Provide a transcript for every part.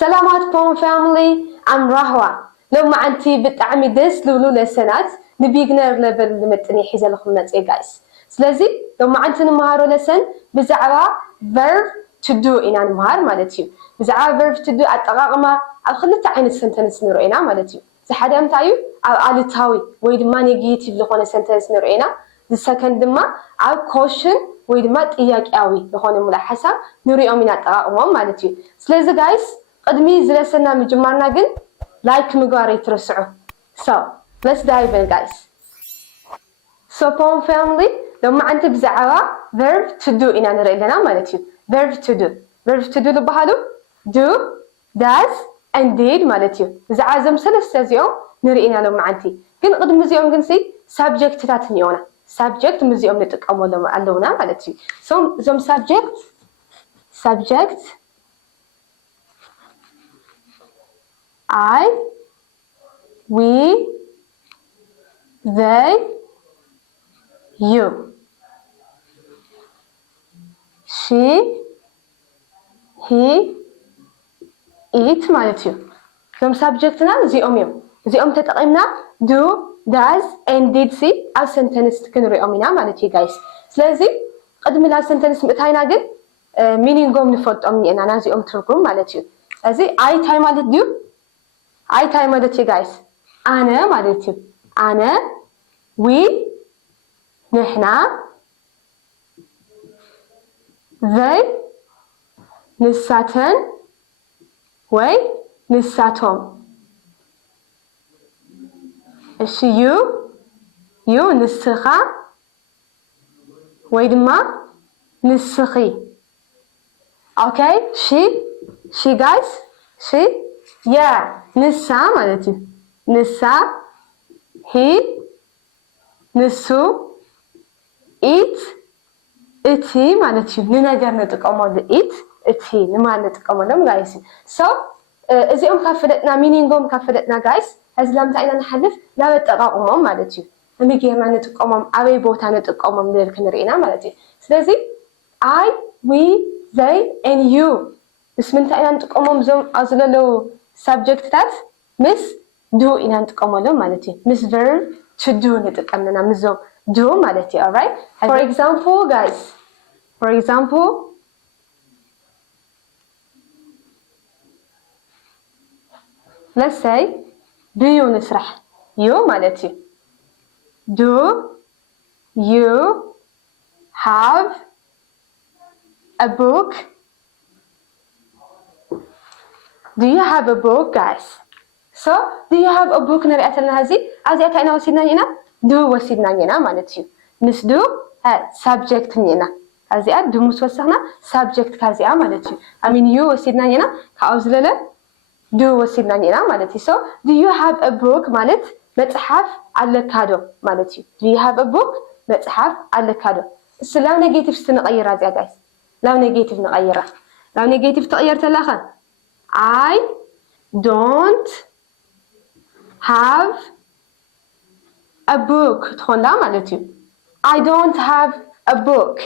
سلامات Pont family. I'm Rahwa. لو ما عندي بتعمي دس لولو لسنات نبيجنر ليفل نمتني حيزة لكم نتي guys. سلازي لو ما عندي نمهارو لسن بزعوا verb to do إنا نمهار مالتيو. بزعوا verb to do أጠቓቕማ أو خلت عين sentence نرأينا مالتيو. زحدا متايو أو علتاوي ويد ما نيجيتيف لخونه sentence نرأينا. the second دما أو caution ويد ما تياك أوي لخونه ملاحظة نرأيهم من أጠቓቕማ مالتيو. سلازي guys قدمي زلسنا مجمرنا جن like مقاري ترسعو. So let's dive in guys. So Pont family لو ما عندي بزعوا verb to do إنا نرأي لنا مالتيو. verb to do لبحالو do does and did مالتيو. زعوا زم سلسة زيوم نرأينا لو ما عندي. كن قدم زيوم جنسي subject تاتنيونا. subject مزيوم نتقامو لو ما عندنا مالتيو. So زم subject I, we, they, you. She, he, it مالتيو. زم subjectنا زيوم تتقيمنا do, does, and did see أو sentence كنريومنا مالتيو guys. سلازي قدم لها sentence متاينا جد meaning قوم نفوت أمني أنا زيوم تركم مالتيو. لازي I time مالت do I time مالتي guys. أنا مالتي. أنا we نحنا they نساتن وي نساتهم. إيش you نسخة ويدما نسخي. Okay she guys she yeah نسا مالتي نسا he نسو it اتي مالتي ننجر نتقامل it اتي نما نتقاملهم guys. So ازيهم كفدتنا meaningهم كفدتنا guys. هذا لم تعينا نحلف لا بتقاومهم مالتي نميجينا نتقامم أبي بوتا نتقامم ذلك نرينا مالتي. سلازي I we they and you بس من تعينا نتقامم زم أزللو subject that miss do إنا نتقاملهم مالتي miss verb to do نتقاملنا مزوم do مالتي. alright. For example guys, for example let's say do you نسرح you مالتي do you have a book. Do you have a book guys? So do you have a book نرأت لنا هذه أزياء أنا وسيدنا هنا do وسيدنا هنا مالتي مس do subject هنا أزياء do مسوسنا subject كازياء مالتي I mean you وسيدنا هنا كأوزلة do وسيدنا هنا مالتي. So do you have a book مالت متحف على كادو مالتي do you have a book متحف على كادو. بس لو نيجاتيف سنغير هذا guys. لو نيجاتيف نغيره. لو نيجاتيف تغير تلاخن I don't have a book تخون لا مالتي I don't have a book.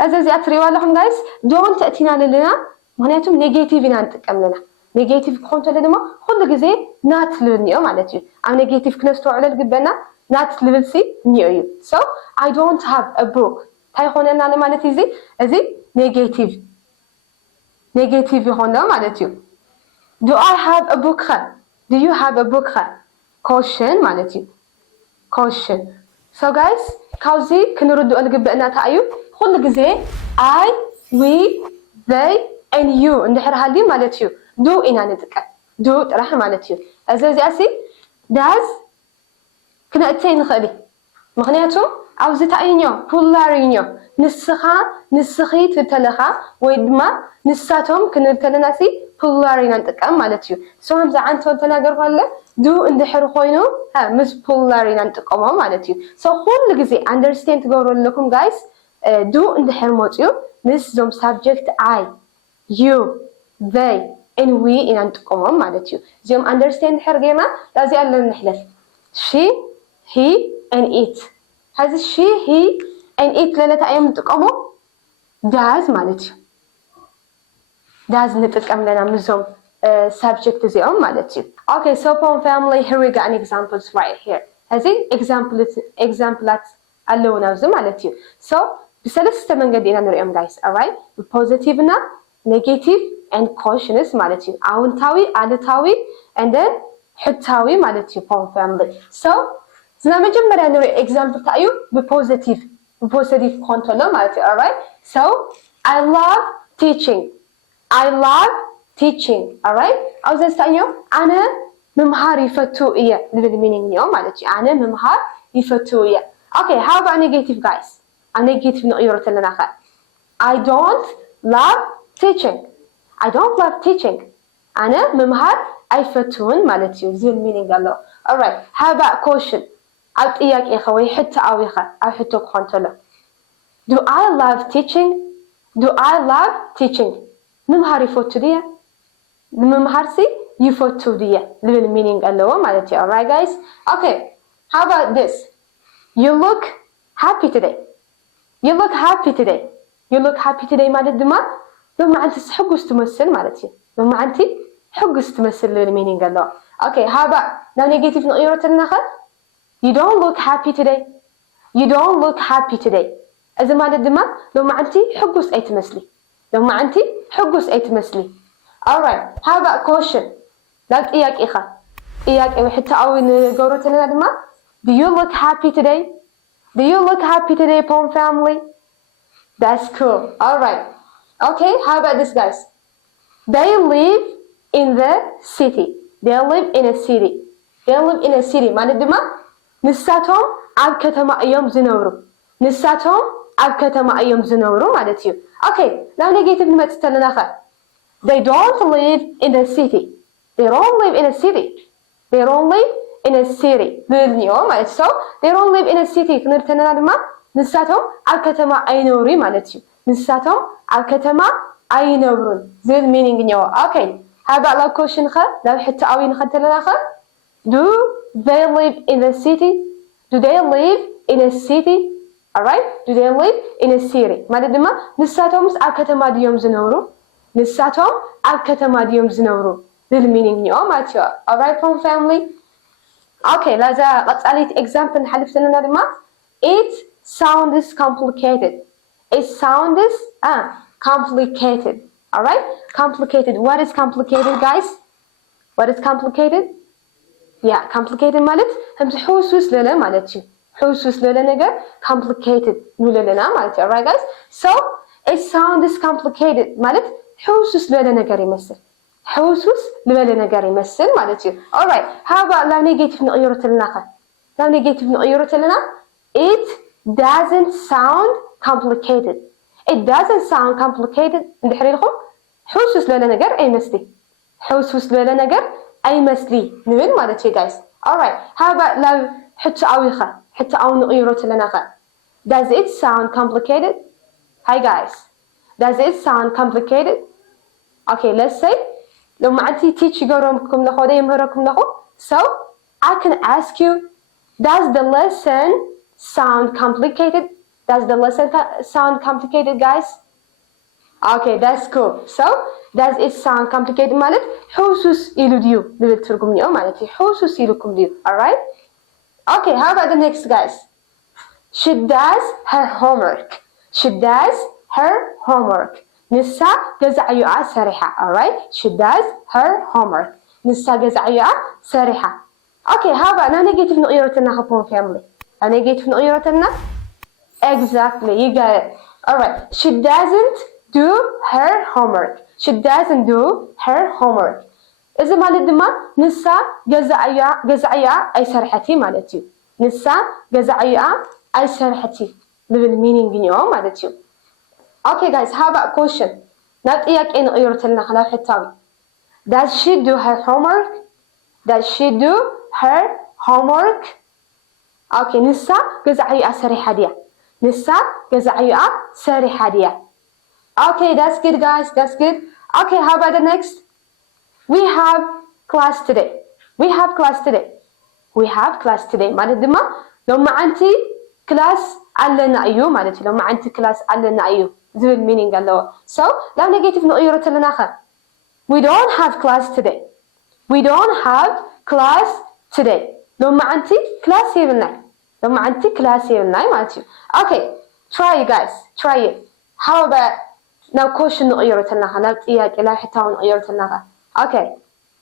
هذا زي أتريوا لهم guys. don't تأتينا لنا معناتهم نيجاتيف ننتقم لنا نيجاتيف كونت لنا كل جزء not لنيو مالتي أو نيجاتيف كنستو على الجبنا not لبسي نيو. So I don't have a book تايخون لنا مالتي زي نيجاتيف يخون لا مالتي. Do I have a book? Do you have a book? Caution مالتي caution. So guys كاوزي كنردو الجبنا تأيو كل جزء I we they and you ندحر هالدي مالتيو do إنا نتكلم do تراح مالتيو. أزاي أسي does كنا أتين خالي مغنياتو أو زي تأينيو بولارينيو نسخي تتلخا ويدما نساتهم كنا تلناسي بولارينا نتكلم مالتيو. سو همزة عنتو تناقر ولا do ندحر خوينو مش بولارينا نتكلم مالتيو. سو كل جزء understand تقولوا لكم guys do ندحر موتيو مش زم subject I you they and we إنا نتكلم مالتيو. زم understand حرجينا لازم ألا نحلف she he and it. هذا she he and it للا أيام نتكلمه does مالتيو does نتكلم لنا مزوم subject እዚኦም ማለት እዩ okay so poem family here we got an examples right here እዚ examples ኣለውና ኣብዚ ማለት እዩ so ብሰለስተ መንገዲ ኢና ንሪኦም guys alright positive እና negative and cautious ማለት እዩ ኣውንታዊ ኣሉታዊ and then ሕታዊ ማለት እዩ poem family so ዝና መጀመርያ ንሪኦ example ታዩ ብpositive ኮንተሎ ማለት እዩ alright so I love teaching alright أو زي استأنيو أنا ممهار يفتوية لبل meaning نيو مالتي أنا ممهار يفتوية okay how about negative guys a negative نغيره لنا خا I don't love teaching أنا ممهار يفتون مالتي زي meaning قالوا alright how about caution أو إياك يا خوي حتى أو يخا أو حتى كونتلا do I love teaching ممهار يفتوية ممهرسي يفوتودية little meaning اللي مالتي alright guys okay how about this you look happy today مالت دما لما أنت حقوس تمثل مالتي لما أنت حقوس تمثل little meaning اللي okay how about now negative نغيره تلناخر you don't look happy today إذا مالت دما لما أنت حقوس أي تمثلي alright how about caution لا إياك إياك حتى أو نقوله تلنا دما do you look happy today poem family that's cool alright okay how about this guys they live in a city ማለት ድማ ንሳቶም ኣብ ከተማ እዮም ዝነብሩ ማለት እዩ okay now negative ንመጽ ተለና ኸ They don't live in a city. They don't live in a city. So they don't live in a city. ክንርተና ድማ ንሳቶም ኣብ ከተማ ኣይነብሩ ማለት እዩ ንሳቶም ኣብ ከተማ ኣይነብሩን ዝብል meaning ኛው okay how about like question ኸ ናብ ሕትኣዊ ንኸተለና ኸ do they live in a city alright do they live in a city ማለት ድማ ንሳቶምስ ኣብ ከተማ ድዮም ዝነብሩ ንሳቶም ኣብ ከተማ ድዮም ዝነብሩ ዝብል meaning ኛው ማለት እዩ alright poem family okay ለዛ ቀጻሊት example ንሓልፍ ዘለና ድማ it sounds complicated alright complicated what is complicated guys yeah complicated ማለት همز حوسوس ለለ ማለት እዩ حوسوس ለለ ነገር complicated ንብለለና ማለት እዩ alright guys so it sounds complicated ማለት حوسوس لبلا نجاري يمثل مالتي alright how about لو negative نغيره لنا it doesn't sound complicated ندحري لكم حوسوس لبلا نجار أي مثلي نبل مالتي guys alright how about لو حتى أو نغيره لنا does it sound complicated hi guys does it sound complicated okay let's say لما أنتي teach يقولكم لخو ده يمهركم لخو so I can ask you does the lesson sound complicated guys okay that's cool so does it sound complicated ማለት حوسوس إلو ديو لبتركم اليوم مالتي حوسوس إلوكم ديو alright okay how about the next guys she does her homework نسا جزعيوها سريحة alright she does her homework نسا جزعيوها سريحة okay how about now negative نغيرتنا خبون family negative نغيرتنا exactly you got it alright she doesn't do her homework إذا مالت دما نسا جزعيوها أي سريحتي مالتيو نسا جزعيوها أي سريحتي level meaning نيو مالتيو okay guys how about question not إياك إن غيرت لنا خلاص حتى does she do her homework okay نسا جزعيوها سريحة ديا okay that's good guys that's good okay how about the next we have class today ማለት ድማ لما أنتي class علنا أيو مالتي لما أنتي class علنا أيو زبل meaning قالوا so لو negative نغيره لنا We don't have class today. We don't have class today. لما أنتي class يبناي. لما أنتي class يبناي مالتي. Okay, try it guys. Try it. How about now question نغيره تناها. now إياك إلا حتى نغيره تناها. Okay.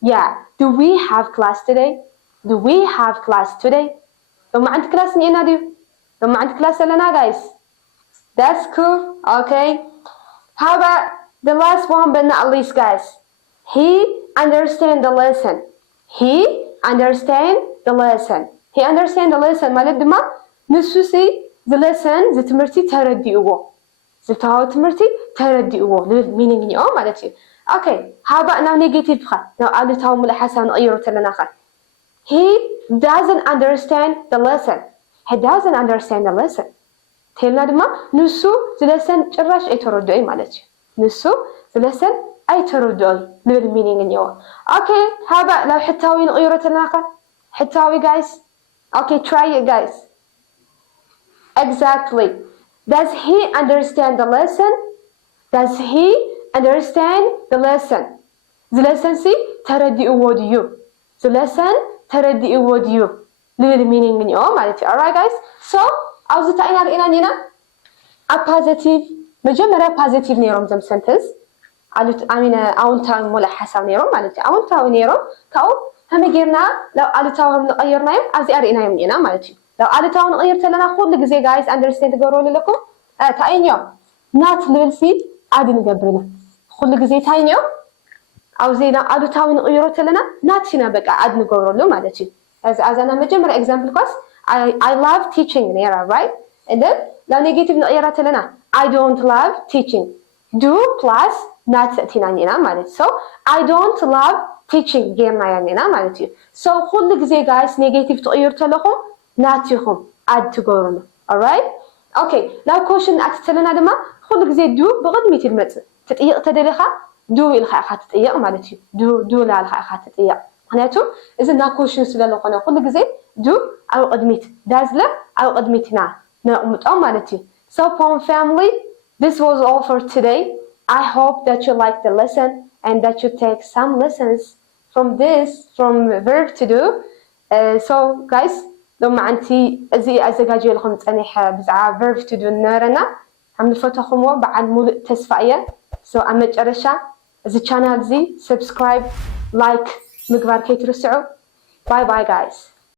Yeah. Do we have class today? Do we have class today? لما أنت class نينا ديو. لما أنت class لنا guys. That's cool. Okay. How about the last one but not least guys? He understand the lesson. He understand the lesson. He understand the lesson ማለት ድማ ንሱ ሲ the lesson ዝትምህርቲ ተረዲእዎ ዝተሃወ ትምህርቲ ተረዲእዎ ልብል ሚኒንግ ኒኦ ማለት እዩ Okay, how about now negative ኸ now ኣሉታዊ ሙሉእ ሓሳብ ንቕይሮ ተለና ኸ He doesn't understand the lesson. He doesn't understand the lesson. ተልና ድማ ንሱ ዝለሰን ጭራሽ ኣይተረድኦይ ማለት እዩ ንሱ ዝለሰን ኣይተረድኦይ ልብል ሚኒንግ ኒኦ Okay, how about now ሕታዊ ንቕይሮ ተለና ኸ ሕታዊ guys Okay, try it guys. Exactly. Does he understand the lesson? Does he understand the lesson? The lesson see ተረዲእዎ ድዩ The lesson ተረዲእዎ ድዩ ልብል meaning ንኦ ማለት እዩ Alright guys. So ኣብዚ ታይና ርኢና ኒና a positive መጀመርያ positive ነይሮም ዘም sentence ኣውንታዊ ሙሉእ ሓሳብ ነይሮም ማለት እዩ ኣውንታዊ ነይሮም ካብኡ ከመይ ጌርና ለው ኣሉታዊም ንቐይርናዮም ኣብዚ ኣርኢናዮም ኒና ማለት እዩ ለው ኣሉታዊ ንቐይር ተለና ኩሉ ግዜ ጋይስ ኣንደርስታንድ ትገብርዎ ኣለኩም ታይኛው ናት ልብል ሲ ኣድ ንገብርና ኩሉ ግዜ ታይኛው ኣብዚ ለው ኣሉታዊ ንቐይሮ ተለና ናት ሲና በቃ ኣድ ንገብረሉ ማለት እዩ ኣዛና መጀመርያ ኤግዛምፕል ኮስ I love teaching ነይራ right and then ለው ኔጌቲቭ ንቐይራ ተለና I don't love teaching do plus ናት እቲና ኒና ማለት so I don't love teaching ጌርና ያኔና ማለት እዩ so ኩሉ ግዜ ጋይስ ኔጌቲቭ ትቕይሩ ተለኹም ናትይኹም ኣድ ትገብሩሉ alright okay now question ኣትተለና ድማ ኩሉ ግዜ ዱ ብቕድሚት ይመጽእ ትጥይቕ ተደሊኻ ዱ ኢልኻ ኢኻ ትጥይቕ ማለት እዩ ዱ ላልኻ ኢኻ ትጥይቕ ምክንያቱም እዚ ና question ስለለኾነ ኩሉ ግዜ ዱ ኣብ ቅድሚት ዳዝለ ኣብ ቅድሚትና ነቕምጦ ማለት እዩ so Pont family this was all for today I hope that you like the lesson and that you take some lessons from verb to do so guys لما أنتي أزي أزجاجي لكم تانيح بزعة verb to do نرنا عم نفتحهم بعد مول تسفية so أما ترشة the channel زي subscribe like مقبار كي ترسعوا bye bye guys